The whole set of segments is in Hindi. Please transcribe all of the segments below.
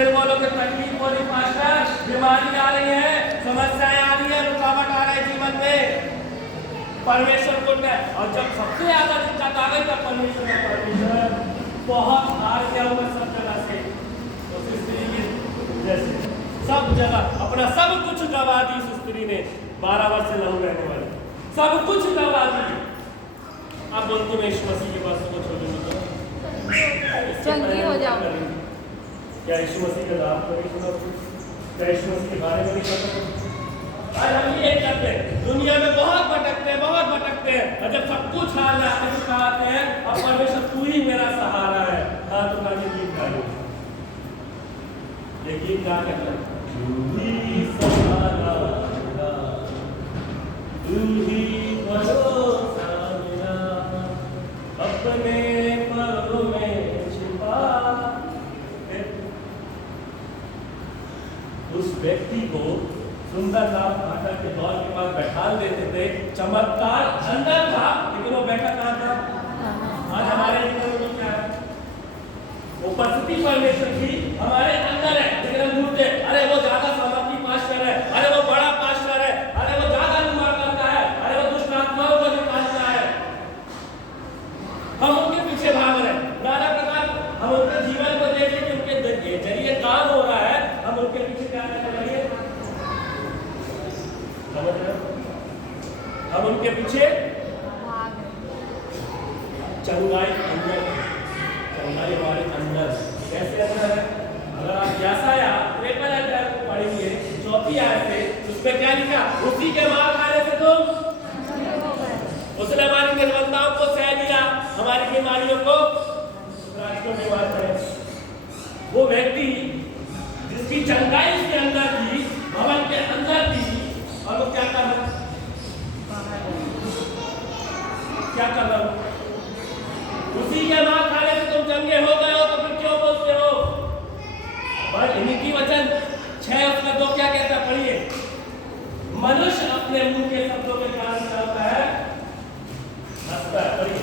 फिर बोलोगे तकलीफ हो रही मास्टर, बीमारी आ रही है, समस्याएं आ रही है, रुकावट आ रहा है जीवन में, परमेश्वर को नहीं। और जब सबसे ज्यादा दिक्कत आ गई तब परमेश्वर बहुत हार गया हुआ सब जगह से, उस स्त्री की जैसे सब जगह अपना सब कुछ गवा दी उस स्त्री ने, 12 वर्ष से लहू रहने वाली सब कुछ गवा दी। अब बोलती मैं यीशु मसीह के पास को छोड़ूंगी तो चंगी हो जाओ। क्या यीशु मसीह का नाम तो नहीं सुना? क्या यीशु मसीह के बारे में नहीं पता? आज हम ये करते हैं, दुनिया में बहुत भटकते हैं और जब सब कुछ हार जाते हैं कहते हैं अब परमेश्वर तू ही मेरा सहारा है। हाँ तो गाने गीत गाइए, ये गीत गा करते हैं, तू ही सहारा मेरा, तू ही भरोसा मेरा, अपने परों में छिपा। उस व्यक्ति को सुंदरलाल भाटा के दौर के पास बैठाल देते थे, चमत्कार अंदर था लेकिन वो बैठा कहाँ था? आज हमारे जीवन में क्या है? उपस्थिति परमेश्वर की हमारे अंदर है लेकिन हम ढूंढते, अरे वो ज्यादा सामर्थी पास्टर है, अरे वो बड़ा पास्टर है, अरे वो ज्यादा अनुमान करता है, अरे वो दुष्ट आत्माओं को निकालता है, हम उनके पीछे भाग रहे हैं। नाना प्रकार हम उनके जीवन को देख के उनके जरिए काम हो रहा है, हम उनके पीछे क्या करने लगे? हम उनके पीछे चंगाई अंदर, चंगाई हमारे अंदर कैसे अंदर है? अगर आप यशाया 53 अध्याय को पढ़ेंगे 4 आयत से, उसमें क्या लिखा? उसी के मार खाने से तुम, उसने हमारी निर्बलताओं को सह लिया, हमारी बीमारियों को बीमार करे। वो व्यक्ति जिसकी चंगाई उसके अंदर थी, भवन के अंदर थी, और वो क्या कर रहा? क्या कर रहा? उसी के मार खाने से तुम चंगे हो गए हो, तो फिर क्यों बोलते हो? भाई नीति वचन 6 उसका 2 क्या कहता है? पढ़िए, मनुष्य अपने मुंह के शब्दों के कारण चलता है, हंसता है। पढ़िए,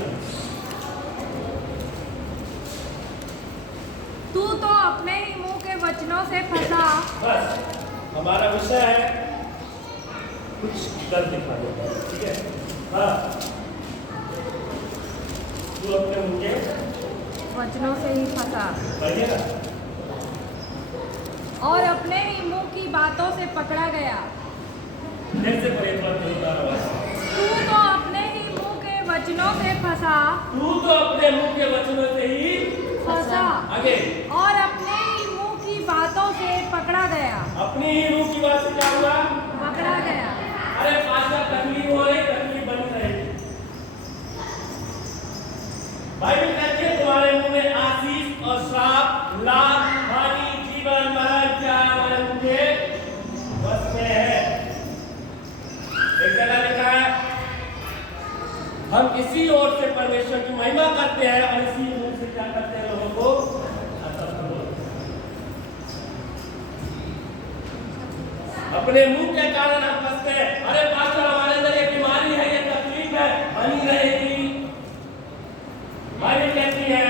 तू तो अपने ही मुंह के वचनों से फंसा। बस हमारा विषय है कुछ कर दिखाने का, ठीक है? हाँ, तू अपने मुंह के वचनों से ही फंसा पढ़िए ना, और अपने ही मुंह की बातों से पकड़ा गया। जैसे पढ़िए आवाज, तू तो अपने ही मुंह के वचनों से फंसा। तू तो अपने मुंह के वचनों से ही फंसा आगे, और अपने ही मुंह की बातों से पकड़ा गया। अपनी ही मुंह की बात से क्या हुआ? पकड़ा गया। अरे पास्टर तकलीफ हो रही, तकलीफ बन रही, बाइबल कहती है तुम्हारे मुंह में आशीष और श्राप, लाभ, हानि, जीवन, मरण क्या हमारे मुंह के बस में है। एक जगह लिखा है, हम इसी ओर से परमेश्वर की महिमा करते हैं और इसी मुंह से क्या करते हैं? लोगों को अपने मुंह के कारण हम फंसते हैं। अरे पास्टर हमारे अंदर ये बीमारी है, ये तकलीफ है, बनी रहेगी। बाइबल कहती है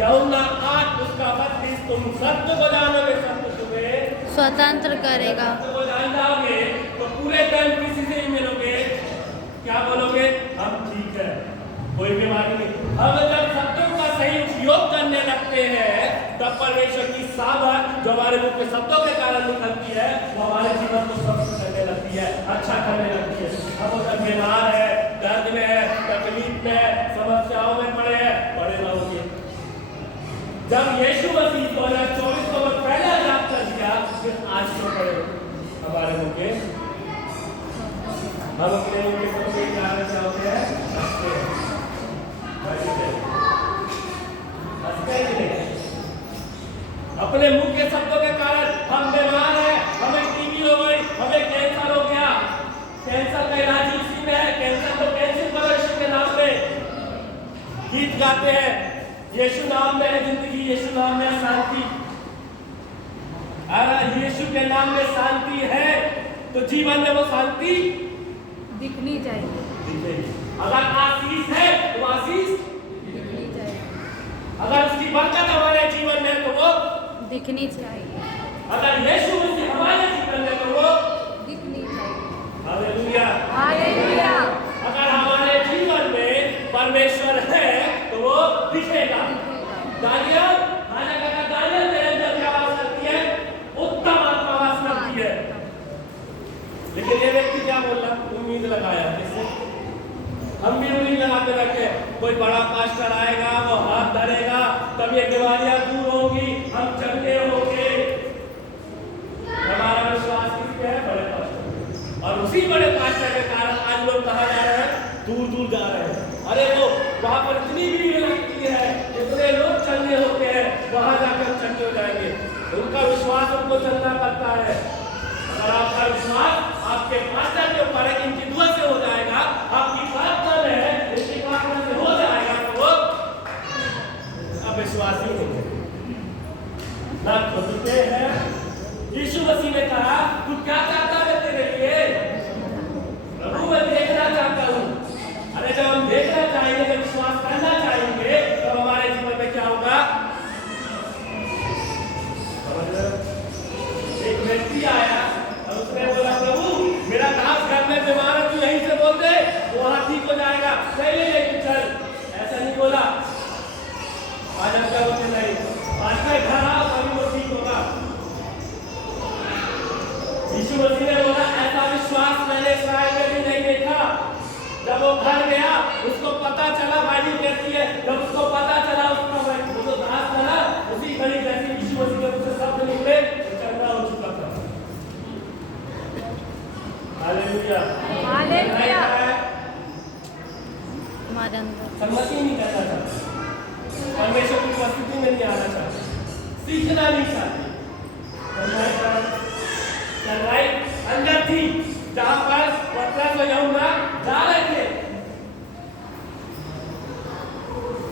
यूहन्ना 8 उसका 32, तुम सत्य को जानोगे, सत्य तुम्हें स्वतंत्र करेगा। सत्य को जान जाओगे तो पूरे टाइम किसी से ही मिलोगे, क्या बोलोगे? हम ठीक है, कोई बीमारी नहीं। हम जब शब्दों का सही उपयोग करने लगते हैं तब परमेश्वर की सामर्थ जो हमारे मुंह के शब्दों के कारण निकलती है वो हमारे जीवन को स्वस्थ करने लगती है, अच्छा करने लगती है। हम जब बीमार है, दर्द में है, तकलीफ में है, समस्याओं में पड़े हैं, पड़े रहोगे। जब यीशु मसीह 2024 को पहले आजाद कर दिया, फिर आज तो पड़े हमारे मुंह के, हम अपने मुंह के शब्दों के कारण क्या होते हैं? हंसते हैं। अपने मुंह के शब्दों के कारण हम बीमार हैं, हमें टीबी हो गई, हमें कैंसर हो गया। कैंसर का इलाज इसी में है, कैंसर को कैंसर करो यीशु के नाम में। गीत गाते हैं, यीशु नाम में है जिंदगी, यीशु नाम में शांति। अगर यीशु के नाम में शांति है तो जीवन में वो शांति दिखनी चाहिए। अगर आशीष है तो आशीष, दिखनी चाहिए। अगर उसकी बरकत हमारे जीवन में तो वो दिखनी चाहिए। अगर यीशु मसीह हमारे जीवन में तो वो दिखनी चाहिए। हालेलुया। हालेलुया। अगर हमारे जीवन में परमेश्वर है तो वो दिखेगा। दानियल राजा कहता दानियल तेरे अंदर क्या वास करती है? उत्तम आत्मा वास करती है। लेकिन ये व्यक्ति क्या बोल रहा? उम्मीद लगाया। किससे? हम भी उम्मीद लगाते रहते हैं कोई बड़ा पास्टर आएगा, वो हाथ धरेगा, तब ये बीमारियां दूर होंगी, हम चंगे होंगे। हमारा विश्वास किस पे है? बड़े पास्टर। और उसी बड़े पास्टर के कारण आज लोग कहाँ जा रहे हैं? दूर दूर जा रहे हैं। अरे वो वहां पर इतनी भीड़ लगती है, इतने लोग चलने होते हैं, वहां जाकर चलने हो जाएंगे। उनका विश्वास उनको चलना करता है। अगर आपका विश्वास आपके पास्टर के ऊपर है, इनकी दुआ से हो जाएगा, आपकी प्रार्थना में है, इनकी प्रार्थना से हो जाएगा, तो वो अब विश्वास ही नहीं है ना खुद पे है। यीशु मसीह ने कहा तू क्या चाहता है तेरे लिए? प्रभु मैं देखना चाहता हूँ। अरे जब हम देखना चाहेंगे, जब विश्वास करना चाहेंगे, तो हमारे जीवन में क्या होगा? एक व्यक्ति आया और उसने बोला प्रभु मेरा दास घर में बीमार है, तू यहीं से बोल दे वो वहां ठीक हो जाएगा, नहीं लेके चल। ऐसा नहीं बोला। आज हम क्या बोलते? नहीं, आज मैं घर आओ तभी वो ठीक होगा। यीशु मसीह ने बोला ऐसा विश्वास मैंने इस्राएल में भी नहीं देखा। जब वो घर गया, उसको पता चला, बाइबल कहती है जब उसको पता चला उसका वो जो दास था ना, उसी घड़ी जैसे यीशु मसीह के मुंह से शब्द निकले, चंगा हो चुका था। हालेलुया। हालेलुया। हमारे अंदर सम्मति नहीं करना चाहता, परमेश्वर की उपस्थिति में नहीं आना चाहता, सीखना नहीं चाहते। चढ़ाई अंदर थी जहां पर पतरस और यूहन्ना जा रहे थे,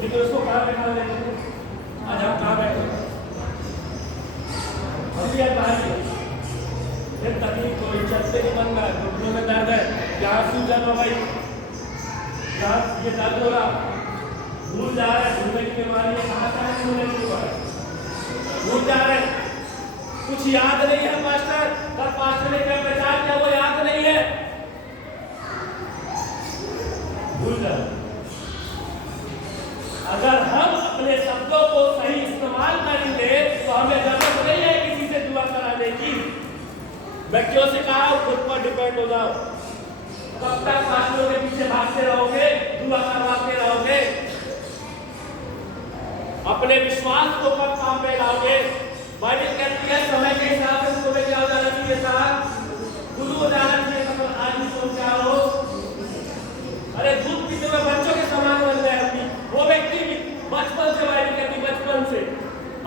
लेकिन उसको कहां बैठा लेते थे? आज हम कहां बैठे? हम भी बाहर फिर तकलीफ कोई चलते नहीं बन रहा है, घुटनों में दर्द है, यहाँ सूजन हो गई, यहाँ ये दर्द हो रहा, भूल जा रहे, भूलने की बीमारी है, कहाँ कहाँ भूलने की बीमारी, भूल जा रहे, कुछ याद नहीं है पास्टर, कब पास्टर ने क्या प्रचार किया वो याद नहीं है, भूल जा। अगर हम अपने शब्दों को सही इस्तेमाल करेंगे तो हमें जरूरत नहीं है किसी से दुआ कराने की। व्यक्तियों से कहा खुद पर डिपेंड हो जाओ। कब तक पास्टरों के पीछे भागते रहोगे, दुआ करवाते रहोगे? अपने विश्वास को कब काम में लाओगे? बाइबल कहती है समय के हिसाब से तुम्हें क्या हो जाना चाहिए था? गुरु हो जाना चाहिए था। आज भी तुम क्या हो? अरे दूध पीते हुए बच्चों के समान बन गए अभी। वो व्यक्ति भी बचपन से बाइबल कहती, बचपन से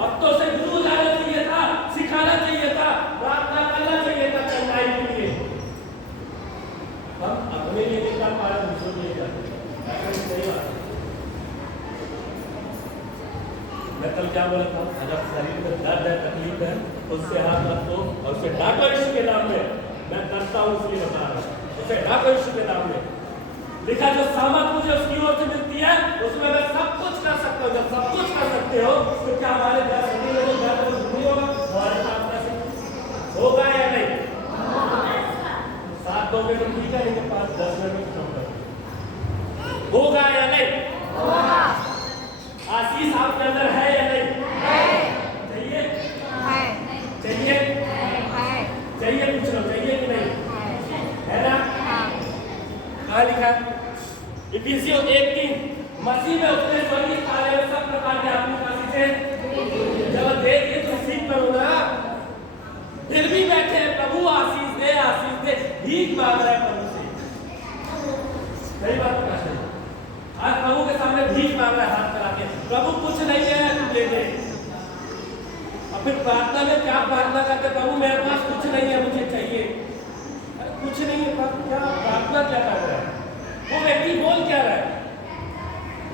अब तो उसे गुरु जाना चाहिए था, सिखाना चाहिए था, प्रार्थना करना चाहिए था चंगाई के लिए। हम अपने लिए नहीं कर पा रहे, दूसरों के लिए करते। ऐसा नहीं बात। मैं कल क्या बोला था? अगर शरीर में दर्द है, तकलीफ है, तो उससे हाथ रखो और उसे डांटो यीशु के नाम में। मैं डरता हूँ इसलिए बता रहा हूँ, उसे डांटो यीशु के नाम में। लिखा जो सामर्थ मुझे उसकी ओर से मिलती है उसमें मैं सब कुछ कर सकता हूँ। जब सब कुछ कर सकते हो तो क्या हमारे घर नहीं होगा? हमारे साथ होगा या नहीं? साथ दोगे तो ठीक है, नहीं तो 5-10 मिनट में होगा या नहीं? आशीष आपके अंदर है या नहीं? चाहिए? चाहिए? चाहिए? पूछ लो, चाहिए कि नहीं? है ना? कहाँ लिखा? इफिसियों 1:3 मसीह में उतने स्वर्गीय कार्य में सब प्रकार के आत्मिक आशीष जब देखिए तो सीख करो ना। फिर भी बैठे प्रभु आशीष दे, आशीष दे, भीख मांग रहे हैं प्रभु से। सही बात है। आज प्रभु के सामने भीख मांग रहा है हाथ करा के, प्रभु कुछ नहीं है तू दे दे। और फिर प्रार्थना में क्या प्रार्थना करते? प्रभु मेरे पास कुछ नहीं है, मुझे चाहिए। कुछ नहीं है, क्या प्रार्थना क्या कर रहा है? वो व्यक्ति बोल क्या रहा है?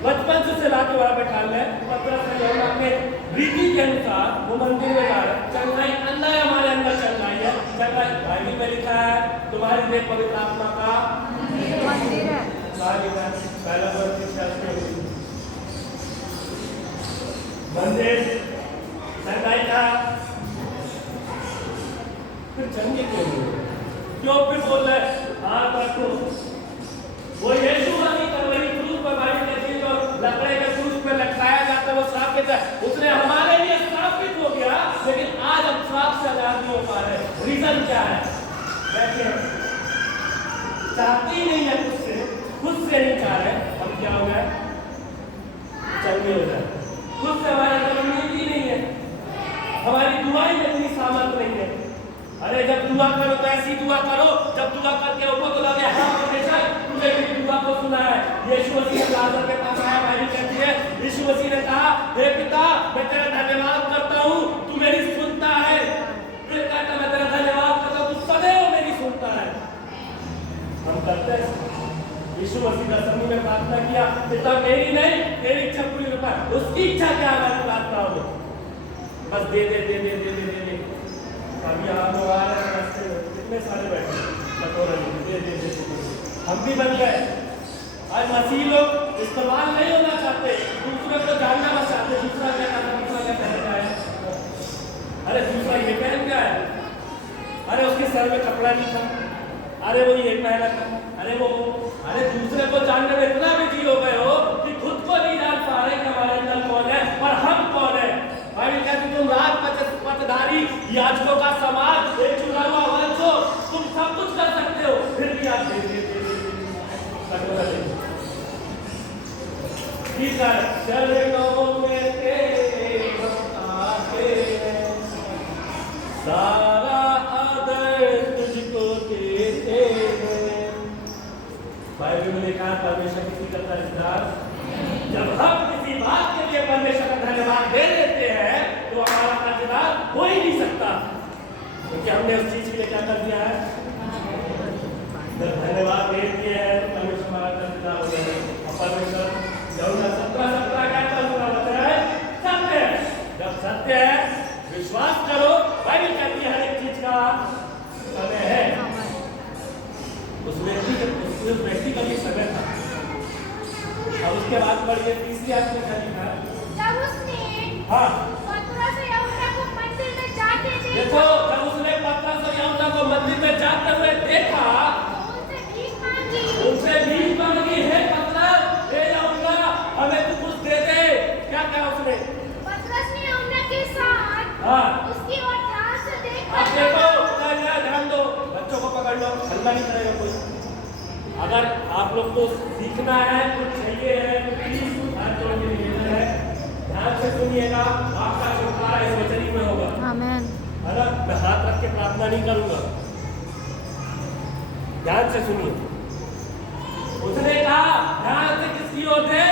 बचपन से चला के वहां बैठा है, पतरस ने यूहन्ना के रीति के अनुसार वो मंदिर में जा रहा है। चंगाई अंदर हमारे अंदर चंगाई है। चंगाई बाइबल में लिखा है तुम्हारी देह पवित्र आत्मा का मंदिर है। पहला वर्ष मंदिर झंडाई का फिर चंगे क्यों फिर बोल रहे हाथ रखो। वो यीशु मसीह का वही क्रूस पर भाई कहती है और लकड़े के क्रूस पे लटकाया जाता है वो श्राप के तहत उसने हमारे लिए स्थापित हो गया, लेकिन आज हम श्राप से आजाद नहीं हो पा रहे। रीजन क्या है? देखिए चाहते ही नहीं है खुद से नहीं चाह रहे, हम क्या हो गए चंगे हो जाए। खुद से हमारे अंदर उम्मीद ही नहीं है, हमारी दुआई में इतनी सामर्थ नहीं है। अरे जब दुआ करो तो ऐसी दुआ करो, जब दुआ करके उठो तो लगे हाँ परमेश्वर तूने मेरी दुआ को सुना है। यीशु मसीह लाजर के पास आया, भाई कहती है यीशु मसीह ने कहा हे पिता मैं तेरा धन्यवाद करता हूँ तू मेरी सुनता है। फिर कहता मैं तेरा धन्यवाद करता हूँ तू सदैव मेरी सुनता है। हम करते हैं यीशु मसीह का समूह में प्रार्थना किया पिता मेरी नहीं तेरी इच्छा पूरी हो पाए, उसकी इच्छा क्या हमारी प्रार्थना हो बस दे दे दे दे दे दे दे दे। अभी आप लोग आ रहे हैं रास्ते में कितने सारे बैठे कटोरा दे दे दे दे। हम भी बन गए। आज मसीह लोग इस्तेमाल नहीं होना चाहते, दूसरे को जानना मत चाहते। दूसरा क्या करता दूसरा क्या पहन का है, अरे दूसरा ये पहन का है, अरे उसके सर में कपड़ा नहीं था, अरे वो ये पहना था, अरे वो अरे दूसरे को जानने में इतना बिजी हो गए हो कि खुद को नहीं जान पा रहे कि हमारे अंदर कौन है और हम कौन है। भाई कहते तुम राज पटधारी याजकों का समाज एक चुना हुआ वंश हो, तुम सब कुछ कर सकते हो, फिर भी आप ठीक है चरणों में तेरे आके सारा आदर तुझको देते हैं। बाइबल में लिखा है परमेश्वर किसी का कर्जदार, जब हम किसी बात के लिए परमेश्वर का धन्यवाद दे देते हैं तो हमारा कर्जदार हो ही नहीं सकता, क्योंकि हमने उस चीज के लिए क्या कर दिया है, जब धन्यवाद दे दिए हैं तो परमेश्वर हमारा कर्जदार हो गया। परमेश्वर यूहन्ना 17:17 कहता है सत्य है, जब सत्य है विश्वास करो। बाइबल कहती है हर एक चीज का समय है, उस व्यक्ति का भी समय था। अब उसके बाद बढ़िए तीसरी आयत में क्या लिखा है, जब उसने हाँ पतरस और यूहन्ना को मंदिर में जाते देखो, जब उसने पतरस और यूहन्ना को मंदिर में जाते हुए देखा उनसे भीख मांगी, उनसे भीख मांगी, हे पतरस हे यूहन्ना हमें तू कुछ दे दे। क्या कहा उसने? पतरस ने यूहन्ना के साथ हाँ उसकी ओर ध्यान से आप देखो, ध्यान दो, बच्चों को पकड़ लो, हल्ला नहीं करेगा कोई। अगर आप लोग को सीखना है कुछ चाहिए है तो प्लीज हाथ जोड़ के निवेदन है, ध्यान से सुनिएगा, आपका छुटकारा इस वचन में होगा। आमीन। है ना, मैं हाथ रख के प्रार्थना नहीं करूंगा, ध्यान से सुनिए। उसने कहा ध्यान से किसकी ओर थे,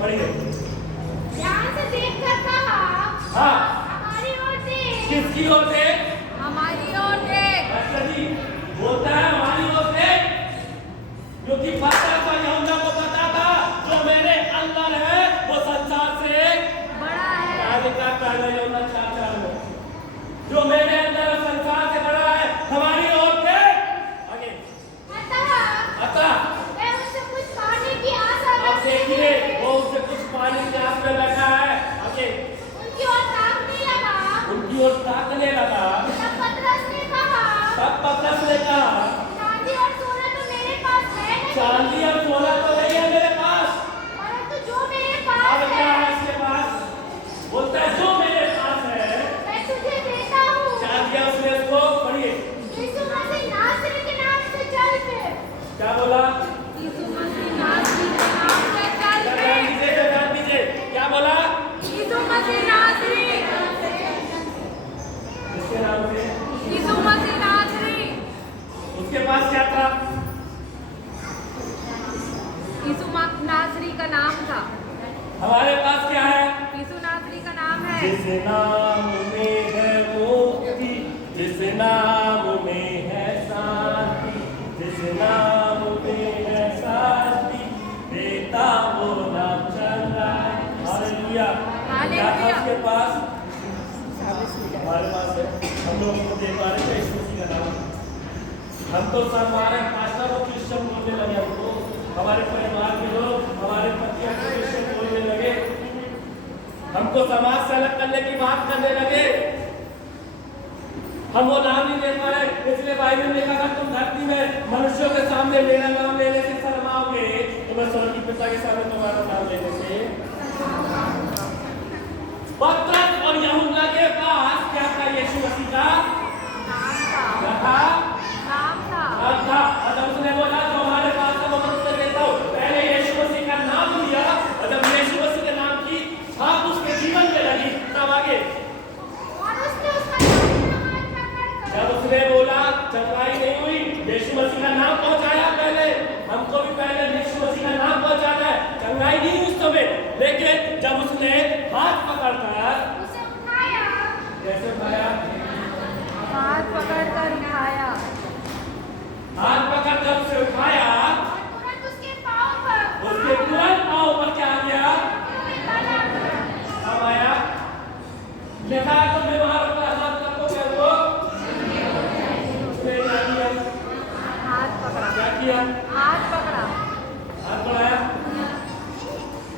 पढ़िए ध्यान से देखकर कहा हाँ हमारी ओर देख, किसकी ओर थे, हमारी ओर देख। अच्छा जी बोलता है हमारी ओर देख, क्योंकि पतरस और यूहन्ना को पता था जो मेरे अंदर है वो संसार से बड़ा है। आगे का पहला यूहन्ना 4:4 में जो मेरे अंदर है संसार से बड़ा है, हमारी ओर देख। आगे अतः मैं उससे कुछ पाने की आशा में आप देखिए वो उससे कुछ पाने की आस में बैठा है। आगे उनकी ओर ताकने लगा, उनकी ओर ताकने लगा। तब पतरस ने कहा तब पतरस ने कहा चांदी और सोना तो मेरे पास है नहीं, चांदी और सोना तो नहीं है मेरे पास, परंतु जो मेरे अब पास क्या है है इसके पास, बोलता है जो मेरे पास है मैं तुझे देता हूँ। क्या दिया उसने उसको, पढ़िए यीशु मसीह नासरी के नाम से चल फिर। क्या बोला, यीशु मसीह नासरी के नाम से चल फिर। जवाब दीजिए क्या बोला, यीशु मसीह नासरी, इसके नाम से। यीशु मसीह नासरी। उसके पास क्या था, यीशु नासरी का नाम था। हमारे पास क्या है, यीशु नासरी का नाम है। जिस नाम में है मुक्ति, जिस नाम में है शांति, जिस नाम में है शांति, देता वो नाम चल रहा है। हालेलुया। क्या था उसके पास, हमारे पास है, हम लोग को देख पा रहे हैं यीशु मसीह का नाम। हम तो सब हमारे पास्टर को क्रिश्चियन बोलने लगे, हमको हमारे परिवार के लोग हमारे पति क्रिश्चियन बोलने लगे। हमको समाज से अलग करने की बात करने लगे। हम वो नाम नहीं ले पाए, इसलिए बाइबल में लिखा था तुम धरती में मनुष्यों के सामने मेरा नाम लेने से शर्माओगे, तो मैं स्वर्गीय पिता के सामने तुम्हारा नाम लेने से। पतरस और यूहन्ना के पास क्या था? यीशु मसीह का क्या था? नाम था। और उसने बोला जो हमारे पास है वो मैं तुझे देता हूँ। पहले यीशु मसीह का नाम लिया, और जब यीशु मसीह के नाम की छाप उसके जीवन में लगी, तब आगे जब उसने बोला चंगाई नहीं हुई, यीशु मसीह का नाम पहुंचाया। पहले हमको भी पहले यीशु मसीह का नाम पहुंचाना है। चंगाई नहीं हुई उस समय, लेकिन जब उसने हाथ पकड़कर उसे उठाया, कैसे उठाया? हाथ पकड़कर उठाया, हाथ पकड़कर उसे उठाया, तुरंत उसके पाँव पर, उसके तुरंत पाँव पर क्या आ गया? अब आया लिखा है तो बीमार होता है, हाथ रखो क्या को? उसने क्या किया? हाथ पकड़ा, क्या किया? हाथ पकड़ा, हाथ बढ़ाया,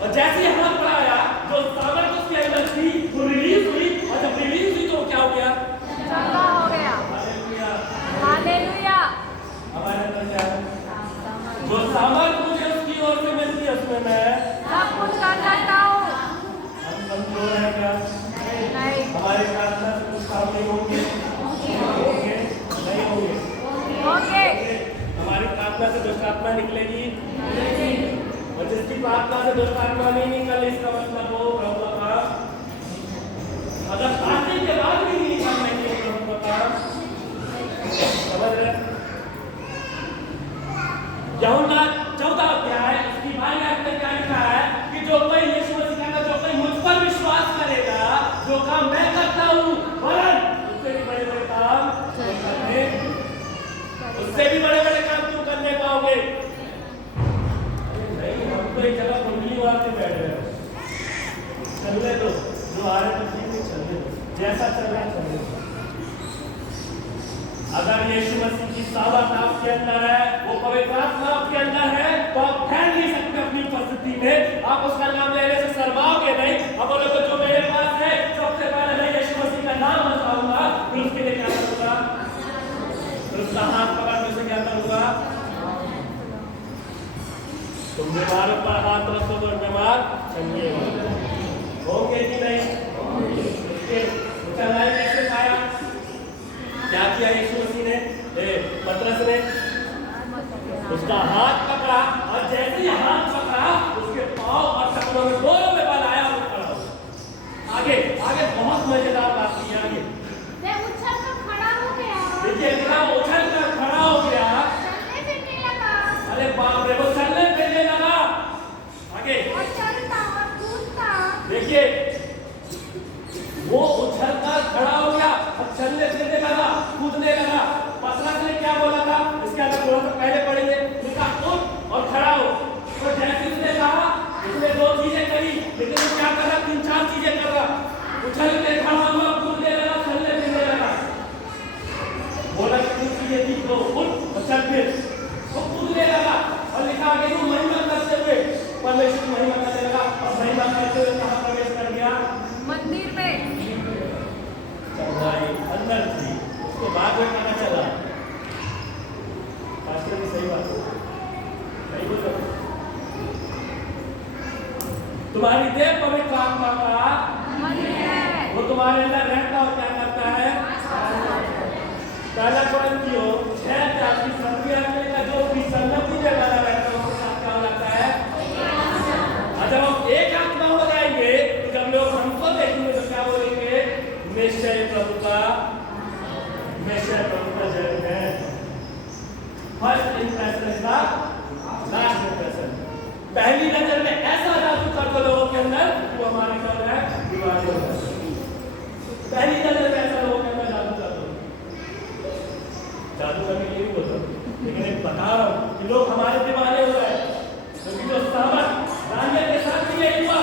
और जैसे ही हाथ बढ़ाया जो ताकत उसके अंदर थी वो रिलीज हुई, और जब रिलीज हुई तो क्या हो गया? चंगा हो गया। हालेलुया। हालेलुया। हमारे अंदर क्या है? जो सामर्थ मुझे उसकी ओर से मिलती है उसमें मैं सब कुछ कर सकता हूँ। हम कमजोर हैं क्या? नहीं, हमारे प्रार्थना से कुछ काम नहीं होंगे? होंगे? नहीं होंगे? ओके, हमारी प्रार्थना से दुष्ट आत्मा निकलेगी, और जिसकी प्रार्थना से दुष्ट आत्मा नहीं निकले इसका मतलब वो प्रभु का, अगर प्रार्थना के बाद भी नहीं निकलने के प्रभु का, समझ रहे? यूहन्ना 14 अध्याय उसकी 22 आयत में क्या लिखा है कि जो कोई यीशु मसीह का, जो कोई मुझ पर विश्वास करेगा, जो काम मैं करता हूँ वरन उससे भी बड़े बड़े काम तुम करने, उससे भी बड़े बड़े काम तुम करने पाओगे। नहीं, हम तो एक जगह कुंडली मार के बैठ गए। चलने दो, जो आ रहे तो ठीक नहीं, चलने दो, जैसा चल रहा है चलने दो। अगर यीशु मसीह की सामर्थ आपके अंदर है, वो पवित्र आत्मा आपके अंदर है, तो आप ठहर नहीं सकते अपनी परिस्थिति में। आप उसका नाम लेने से शर्माओगे नहीं। अब बोलोगे जो मेरे पास है, सबसे पहले मैं यीशु मसीह का नाम बताऊंगा, फिर उसके लिए क्या करूंगा? फिर उसका हाथ पकड़ने से क्या करूंगा? तुम बीमारों पर हाथ रखो तो बीमार चंगे होंगे कि नहीं? चंगाई कैसे पाया? क्या किया यीशु मसीह ने? पतरस ने उसका हाथ पकड़ा, और जैसे ही हाथ पकड़ा उसके पांव और टखनों में दोनों में बल आया और खड़ा हो। आगे आगे बहुत मजेदार बात की आगे। मैं उछल कर खड़ा हो गया। देखिए इतना उछल कर खड़ा हो गया, चलने फिरने लगा। अरे बाप रे, वो चलने फिरने लगा। आगे और चलता और कूदता। देखिए वो उछल कर खड़ा हो गया और चलने फिरने लगा, कूदने लगा। पतरस ने क्या बोला था? इसके अंदर थोड़ा सा पहले पढ़ेंगे, लिखा उठ और खड़ा हो। तो जैसे उसने कहा, उसने दो चीजें करी, लेकिन वो क्या कर रहा? 3-4 चीजें कर रहा। उछल के खड़ा हुआ, कूदने लगा, चलने फिरने लगा। बोला कि कुछ चीजें थी तो उठ और चल फिर। वो कूदने लगा, और लिखा आगे वो महिमा करते हुए परमेश्वर की महिमा करने लगा, और महिमा करते हुए कहाँ प्रवेश कर गया? मंदिर में। चंगाई अंदर थी, उसको बाद में पता चला। पास्टर की सही बात है, सही बोलो। तुम्हारी देह पवित्र आत्मा का मंदिर है। वो तुम्हारे अंदर रहता और क्या करता है? पहला कोरिन्थियों 6:4 की संगति का जो भी संगति में बना रहता है उसके साथ क्या हो जाता है? जब हम एक आत्मा हो जाएंगे तो जब लोग हमको देखेंगे तो क्या बोलेंगे? निश्चय प्रभु का जय है। First impression is the last impression. पहली नजर में ऐसा जादू कर दो लोगों के अंदर वो हमारे क्या है? दीवार हो जाए। पहली नजर में ऐसा लोगों के अंदर जादू कर दो। जादू करने के लिए बोलता हूँ, लेकिन एक बता रहा हूँ कि लोग हमारे दीवाने हो गए, क्योंकि जो सामर्थ दानियल के साथ भी यही हुआ।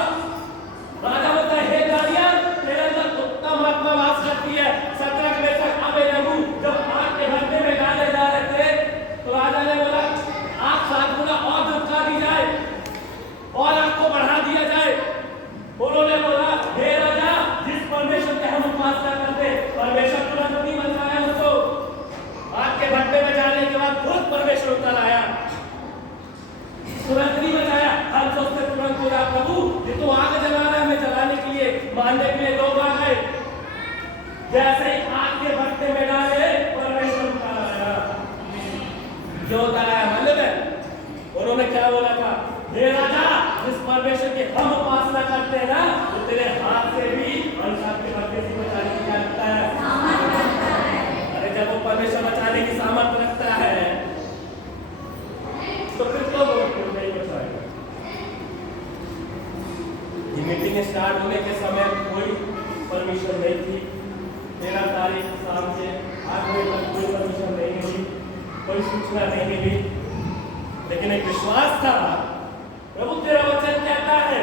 राजा बोलता है, हे दानियल, तेरे अंदर उत्तम आत्मा वास करती है। 17 मेशक अबेदनगो जब आग के भट्टे में डाले जा रहे थे, तो राजा ने बोला आग 7 गुना और धमका दी जाए और आग को बढ़ा दिया जाए। उन्होंने बोला, हे तारीख शाम से 8 बजे तक कोई परमिशन नहीं मिली, कोई सूचना नहीं मिली, लेकिन एक विश्वास था। प्रभु तेरा वचन कहता है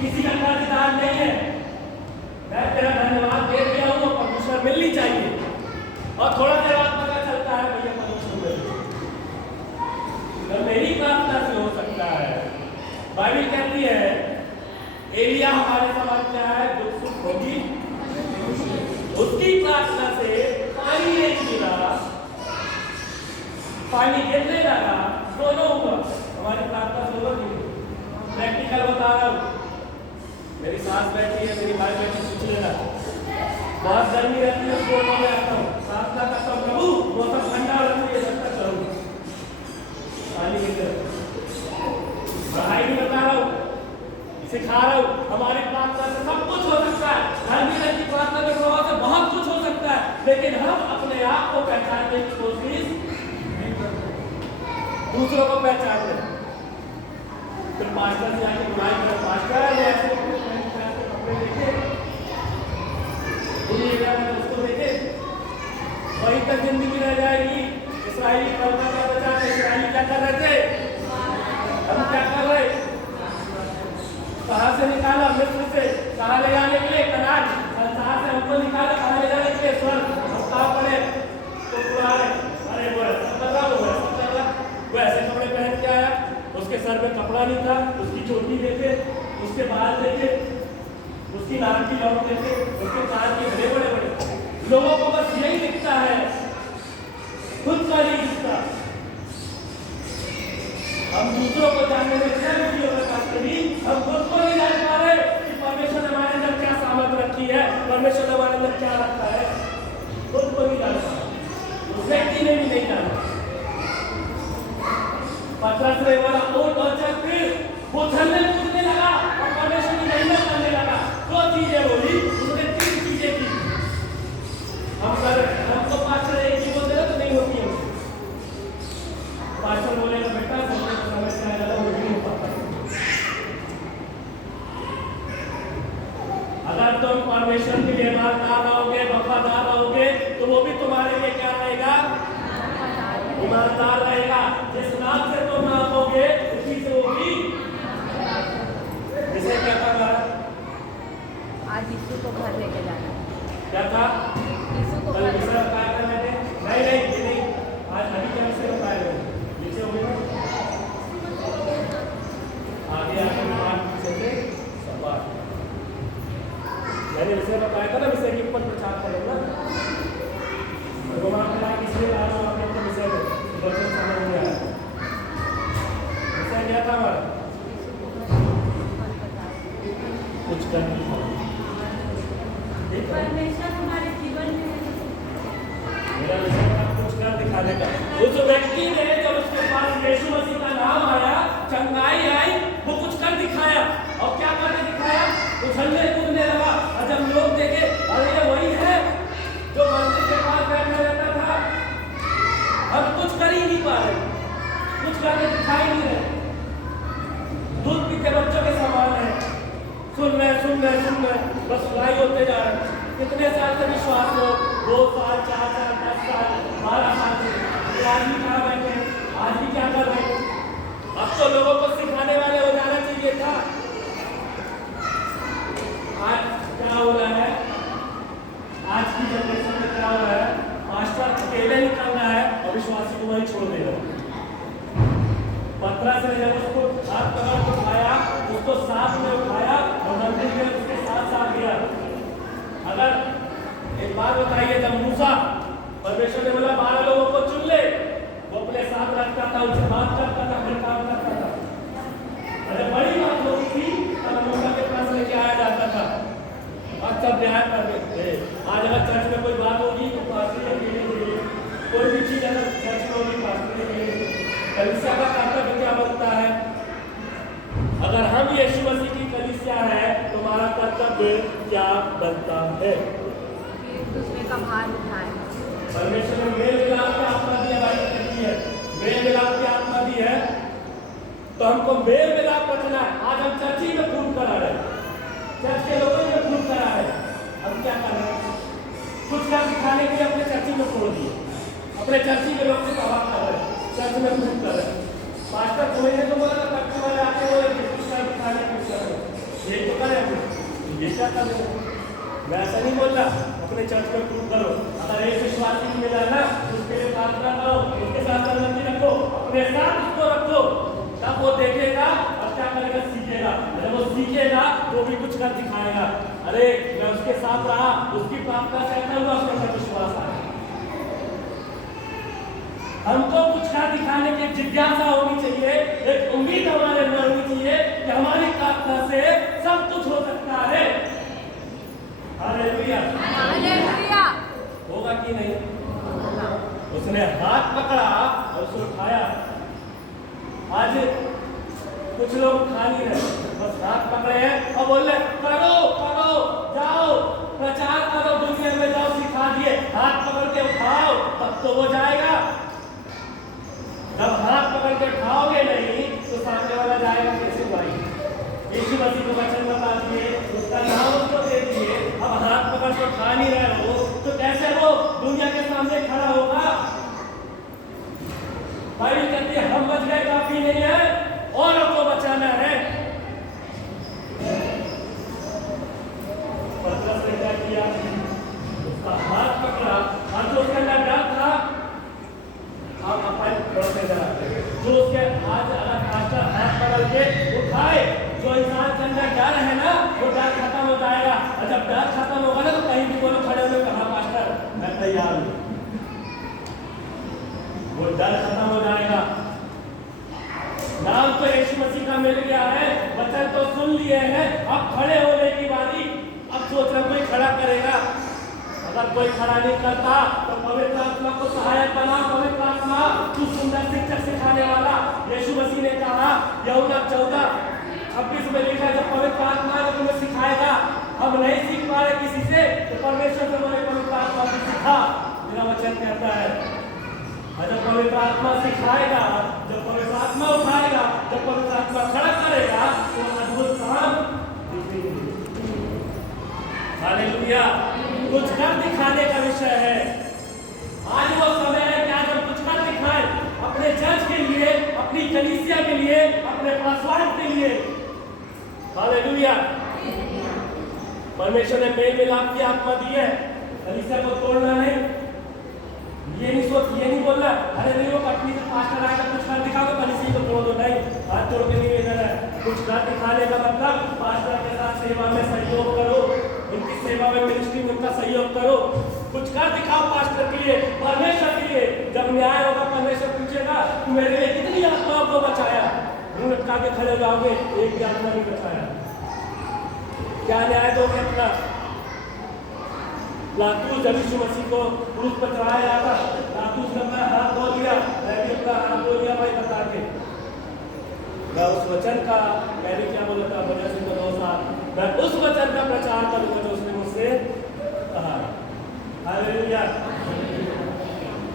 किसी का कर्जदार नहीं है, मैं तेरा धन्यवाद दे दिया हूँ, परमिशन मिलनी चाहिए। और थोड़ा देर बाद पता चलता है भैया परमिशन मिल गई। मेरी प्रार्थना से हो सकता है। बाइबल कहती है एलिया हमारे समाज क्या है, दुख सुख होगी, उसकी प्रार्थना से पानी नहीं गिरा, पानी गिरने लगा, दोनों हुआ। हमारी प्रार्थना से होगा नहीं। प्रैक्टिकल बता रहा हूँ, मेरी सास बैठी है, मेरी माँ बैठी, पूछ लेना। बहुत गर्मी रहती है, स्कूल में आता हूँ, प्रार्थना करता हूँ प्रभु मौसम ठंडा रहती है, जब तक करूँ पानी गिर। पढ़ाई भी बता रहा हूँ, सिखा रहा हूँ, हमारी प्रार्थना से सब कुछ हो सकता है। रंगी की प्रार्थना के प्रभाव से बहुत कुछ हो सकता है, लेकिन हम अपने आप को पहचानने की कोशिश नहीं करते, दूसरों को पहचानते। फिर मास्टर से आके बुराई कर, मास्टर ऐसे कपड़े देखे, उसको देखे, वहीं तक जिंदगी रह जाएगी। इसराइली कलमा क्या बचा, इसराइली क्या कर रहे थे, हम क्या कर रहे, कहाँ से निकाला, मिस्र से, कहाँ ले जाने के लिए, कनान, संसार से हमको निकाला, कहाँ ले जाने के लिए, स्वर्ग। हम कहाँ पड़े तो पुराने, अरे वो ऐसे कपड़े पहन के आया, उसके सर में कपड़ा नहीं था, उसकी चोटी देखे, उसके बाल देखे, उसकी नाक की लौट देखे, उसके कान के बड़े बड़े बड़े। लोगों को बस यही दिखता है, खुद का नहीं दिखता। हम दूसरों को जानने में क्या रुचि करी, हम खुद को नहीं जान पा रहे कि परमेश्वर ने हमारे अंदर क्या सामर्थ रखी है, परमेश्वर ने हमारे अंदर क्या रखा है, खुद को नहीं जान पा रहे, उस व्यक्ति ने भी नहीं जाना। पतरस ने वाला और चल, फिर वो चलने कूदने लगा और परमेश्वर की महिमा करने लगा। दो चीजें बोली, उसने 3 चीजें की। हमको पास्टर एक ही बोलते तो नहीं होती है। पास्टर बोलेगा बेटा समस्या है, वो नहीं हो पाता। अगर तुम परमेश्वर के लिए ईमानदार रहोगे, वफादार रहोगे, तो वो भी तुम्हारे लिए क्या रहेगा, ईमानदार रहेगा। जिस नाम से तुम नापोगे उसी से वो भी। जिसे क्या था आज यीशु को घर लेके जाना, क्या था, यीशु को घर विषय बताया था मैंने, नहीं, आज अभी क्या विषय बताया है, नीचे हो गया आगे मैंने विषय बताया था ना, विषय के ऊपर प्रचार करूंगा। इसलिए विषय वचन समझ में आया। विषय क्या था हमारा, कुछ करने परमेश्वर हमारे जीवन में मेरा विषय था कुछ कर दिखाने का। उस व्यक्ति ने जब उसके पास यीशु मसीह का नाम आया, चंगाई आई, वो कुछ कर दिखाया। और क्या करके दिखाया, उछलने कूदने लगा। और जब लोग देखे अरे ये वही है जो मंदिर के पास बैठा रहता था, अब कुछ कर ही नहीं पा रहे, कुछ करके दिखाई नहीं रहे, दूध पीते बच्चों के समान है, सुन रहे बस सुनाई होते जा रहे। कितने साल से विश्वास हो, 2 साल 4 साल 10 साल 12 साल से, आज भी कहाँ बैठे, आज भी क्या कर रहे हैं। अब तो लोगों को सिखाने वाले हो जाना चाहिए था। आज क्या हो रहा है, आज की जनरेशन में क्या हो रहा है, मास्टर अकेले निकल रहा है और विश्वासी को वही छोड़ दे रहा है। पतरस ने जब उसको हाथ पकड़ के उठाया, उसको साथ में उठाया और मंदिर में उसके साथ गया। अगर एक बात बताइए, जब मूसा परमेश्वर ने बोला 12 लोगों को चुन ले, वो अपने साथ रखता था, उनसे बात करता था, फिर काम करता था। अरे बड़ी बात होती थी तब मूसा के पास लेके आया जाता था। आज सब ध्यान कर देते। आज अगर चर्च में कोई बात होगी तो पास्टर अकेले देंगे, कोई भी चीज अगर चर्च में होगी पास्टर देंगे। कलीसिया का कर्तव्य क्या बनता है, अगर हम यीशु मसीह की कलीसिया है तो हमारा कर्तव्य क्या बनता है, दूसरे का भार उठाए। परमेश्वर ने मेल मिलाप की आत्मा दी है, मेल मिलाप की आत्मा दी है, तो हमको मेल मिलाप रखना है। आज हम चर्च ही में खून करा रहे, चर्च के लोगों में खून करा रहे, हम क्या कर रहे हैं, बोलना, अपने चर्च में प्रूव करो। अगर एक विश्वासी को मिला ना, उसके लिए प्रार्थना करो, उसके साथ संगति रखो, अपने साथ उसको रखो, तब वो देखेगा और क्या करेगा, सीखेगा। जब वो सीखेगा तो भी कुछ कर दिखाएगा। अरे मैं उसके साथ रहा, उसकी प्रार्थना से ऐसा हुआ, उसके अंदर विश्वास आया। हमको कुछ कर दिखाने की जिज्ञासा होनी चाहिए, एक उम्मीद हमारे अंदर होनी चाहिए कि हमारी प्रार्थना से सब कुछ हो सकता है। Hallelujah, hallelujah. होगा कि नहीं? उसने हाथ पकड़ा और उसे उठाया। आज कुछ लोग खा नहीं रहे, बस हाथ पकड़े हैं और बोल रहे करो करो, जाओ प्रचार करो, दुनिया में जाओ, सिखा दिए, हाथ पकड़ के उठाओ, तब तो हो जाएगा। जब हाथ पकड़ के उठाओगे नहीं तो सामने वाला जाएगा कैसे भाई? यीशु मसीह को वचन बता दिए, उसका नाम उसको दे दिए, अब हाथ पकड़ के उठा नहीं रहे हो तो कैसे वो दुनिया के सामने खड़ा होगा? बाइबल कहती है हम बच गए काफी नहीं है, औरों को बचाना है। पतरस ने क्या किया? उसका हाथ पकड़ा, और जो उसके अंदर डर था, आप अपन रोते जलाते जो उसके आज अगर पास्टर हाथ पकड़ के उठाए, जो इंसान के अंदर डर है ना, वो डर खत्म हो जाएगा। और जब डर खत्म होगा ना, तो कहीं भी बोलो खड़े होने कहा पास्टर मैं तैयार हूँ, वो डर खत्म हो जाएगा। नाम तो यीशु मसीह का मिल गया है, वचन तो सुन लिए हैं, अब खड़े होने की बारी। अब सोच रहे कोई खड़ा करेगा, अगर कोई खड़ा नहीं करता तो पवित्र आत्मा को सहायक बना। पवित्र आत्मा तू सुंदर शिक्षक सिखाने वाला। यीशु मसीह ने कहा यूहन्ना 14:26 में लिखा, जब पवित्र आत्मा ने तुम्हें सिखाएगा, हम नहीं सीख पा रहे किसी से, तो परमेश्वर से बोले पवित्र आत्मा को सिखा, मेरा वचन कहता है। और जब पवित्र आत्मा सिखाएगा, जब पवित्र आत्मा उठाएगा, जब पवित्र आत्मा खड़ा करेगा, तो अद्भुत काम दिखेंगे। हालेलुया। कुछ कर दिखाने का विषय है। आज वो समय है कि आज हम कुछ कर दिखाएं, अपने चर्च के लिए, अपनी कलीसिया के लिए, अपने पासवान के लिए। हालेलुया। परमेश्वर ने मेल मिलाप की आत्मा दी है, कलीसिया को तोड़ना नहीं। ये नहीं बोलना अरे नहीं वो पत्नी से पास्टर आएगा कुछ कर दिखा तो कलीसिया को तोड़ दो, नहीं, हाथ तोड़ के नहीं लेना है। कुछ कर दिखाने का मतलब पास्टर के साथ सेवा में सहयोग करो, उनकी सेवा में मिनिस्ट्री में उनका सहयोग करो, कुछ कर दिखाओ पास्टर के लिए, परमेश्वर के लिए। जब न्याय होगा परमेश्वर पूछेगा तू मेरे लिए कितनी आत्माओं को बचाया? मुंह लटका के खड़े जाओगे, एक भी आत्मा नहीं बचाया, क्या न्याय दोगे अपना? लातूस जब यीशु मसीह को क्रूस पर चढ़ाया जाता, लातूस ने अपना हाथ धो दिया, मैं भी अपना हाथ धो लिया भाई बता के। मैं उस वचन का मैंने क्या बोला था वजह से 2 साल मैं उस वचन का प्रचार करूंगा जो उसने मुझसे कहा। हालेलुया।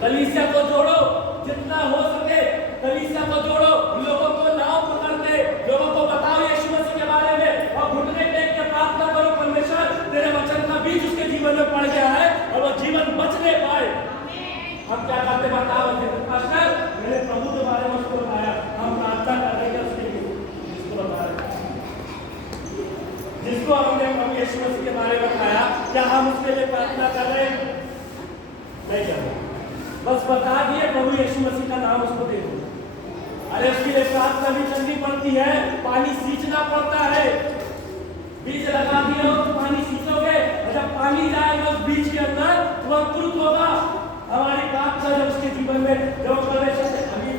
कलीसिया को जोड़ो जितना हो सके, कलीसिया को जोड़ो, लोगों को नाव पकड़ के लोगों को बताओ यीशु मसीह के बारे में, और घुटने टेक के प्रार्थना करो परमेश्वर तेरे वचन का बीज उसके जीवन में पड़ गया है और वो जीवन बचने पाए। हम क्या करते बताओ पास्टर, मैंने प्रभु के बारे में उसको बताया, हम प्रार्थना कर रहे हैं उसके लिए, जिसको बता रहे, जिसको हमने यीशु मसीह के बारे में बताया, क्या हम उसके लिए प्रार्थना कर रहे हैं? नहीं कर रहे, बस बता दिए प्रभु यीशु मसीह का नाम उसको दे दो। अरे उसके लिए प्रार्थना भी करनी पड़ती है, पानी सींचना पड़ता है। बीज लगा दिया हो तो पानी सींचोगे, जब पानी जाएगा उस बीज के अंदर तो अंकुरित होगा। हमारी प्रार्थना जब उसके जीवन में जब परमेश्वर से, अभी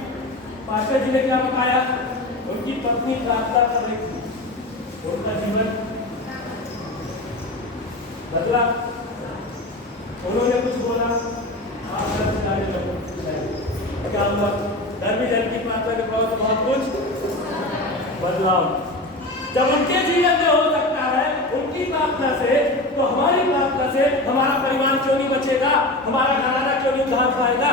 पास्टर जी ने क्या बताया, उनकी पत्नी प्रार्थना कर रही थी, उनका जीवन बदला, उन्होंने कुछ बोला, आप घर से जाने लगो, क्या हुआ? धर्मी जन की प्रार्थना के बाद बहुत कुछ बदलाव जब उनके जीवन में हो सकता है, उनकी प्रार्थना से, तो हमारी प्रार्थना से हमारा परिवार क्यों नहीं बचेगा, हमारा घराना क्यों नहीं उद्धार पाएगा?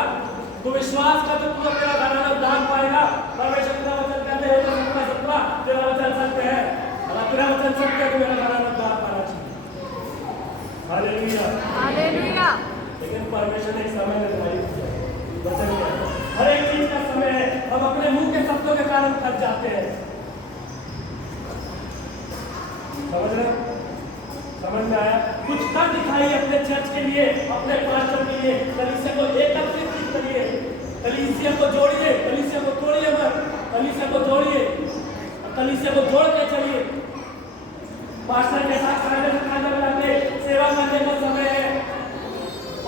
तो विश्वास का तो पूरा तेरा घराना उद्धार पाएगा। परमेश्वर का वचन कहते हैं तेरा वचन सत्य है, अगर तेरा वचन सत्य है तो मेरा घराना उद्धार पाना चाहिए। Hallelujah, hallelujah. लेकिन परमेश्वर ने एक समय निर्धारित किया, वचन क्या है? हर एक चीज का समय है। हम अपने मुंह के शब्दों के कारण थक जाते हैं। समझ रहे? समझ में आया? कुछ कर दिखाया आइए अपने चर्च के लिए, अपने पास्टर के लिए कलीसिया को एकत्रित करिए, कलीसिया को जोड़िए, कलीसिया को तोड़िए मत, कलीसिया को जोड़िए, कलीसिया को जोड़ के चलिए। पास्टर के साथ खाने से खाना मिला के सेवा करने का समय है।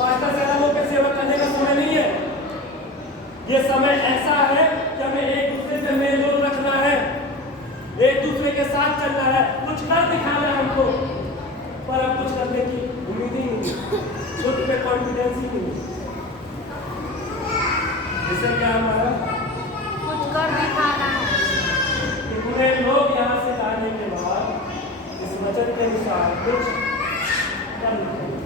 पास्टर से लोगों की सेवा करने का समय नहीं है। ये समय ऐसा है कि हमें एक दूसरे से मेल जोल रखना है, एक दूसरे के साथ चलना है, कुछ कर दिखाना है हमको, पर अब कुछ करने की उम्मीद ही नहीं, खुद पे कॉन्फिडेंस ही नहीं। इससे क्या हमारा कुछ कर दिखाना है। इतने लोग यहाँ से आने के बाद इस वचन के अनुसार कुछ कर दिखाएंगे।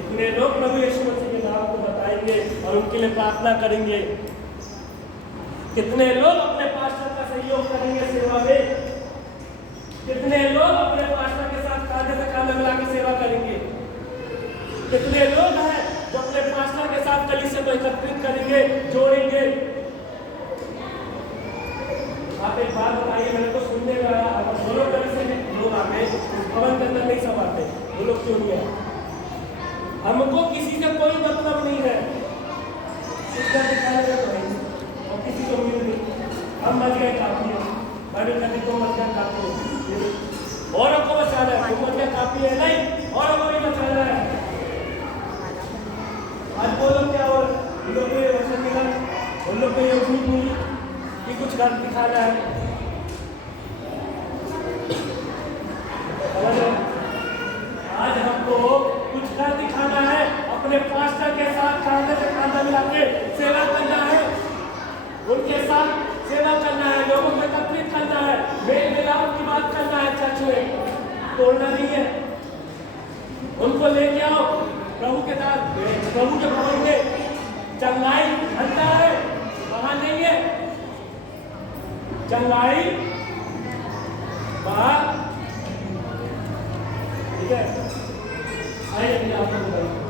इतने लोग प्रभु यीशु मसीह के नाम को बताएंगे और उनके लिए प्रार्थना करेंगे। कितने लोग अपने पास्टर का सहयोग करेंगे सेवा में, कितने लोग अपने पास्टर के साथ कांधे से कांधा मिला के सेवा करेंगे, कितने लोग हैं जो अपने पास्टर के साथ कलीसिया को एकत्रित करेंगे, जोड़ेंगे। आप एक बात बताइए, मेरे को सुनने में आया, अगर दोनों कलीसिया के लोग आते भवन के अंदर नहीं सब आते, वो लोग क्यों नहीं आए? हमको किसी से कोई मतलब नहीं है, इसका दिखाने का तो नहीं, और किसी को मिल नहीं, हम बच गए काफी है, बाइबल कहती तो बच गए काफी है, औरों को बचाना है, तुम बच गए काफी है नहीं, औरों को भी बचाना है। आज वो लोग क्या हो, इन लोग को ये वचन मिला, उन लोग को ये उम्मीद मिली कि कुछ कर दिखाना है। आज हमको कुछ कर दिखाना है, अपने पास्टर के साथ कांधे से कांधा मिला के सेवा करना है, उनके साथ सेवा करना है, लोगों को एकत्रित करना है, मेल मिलाप की बात करना है, चर्च में तोड़ना नहीं है। उनको लेके आओ प्रभु के साथ, प्रभु के भवन में। चंगाई अंदर है, वहां नहीं है, चंगाई बाहर। ठीक है, आइए आपको बताइए।